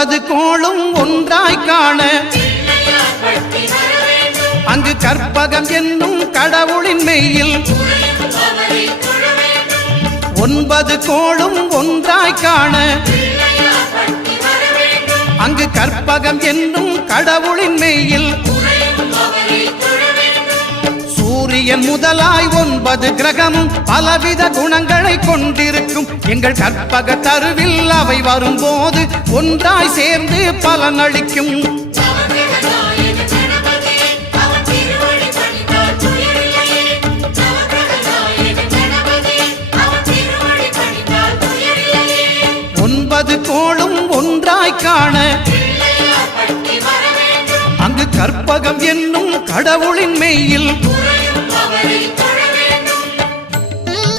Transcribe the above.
9 கோளும் ஒன்றாய் காண அங்கு கற்பகம் என்னும் கடவுளின் மெய்யில் 9 கோளும் ஒன்றாய் காண அங்கு கற்பகம் என்னும் கடவுளின் மெய்யில் சூரியன் முதலாய் 9 கிரகமும் பலவித குணங்களை கொண்டிருக்கும் எங்கள் கற்பக தருவில் அவை வரும்போது ஒன்றாய் சேர்ந்து பலனளிக்கும். கோளும் ஒன்றாய் காண அங்கு கற்பகம் என்னும் கடவுளின் மெய்யில்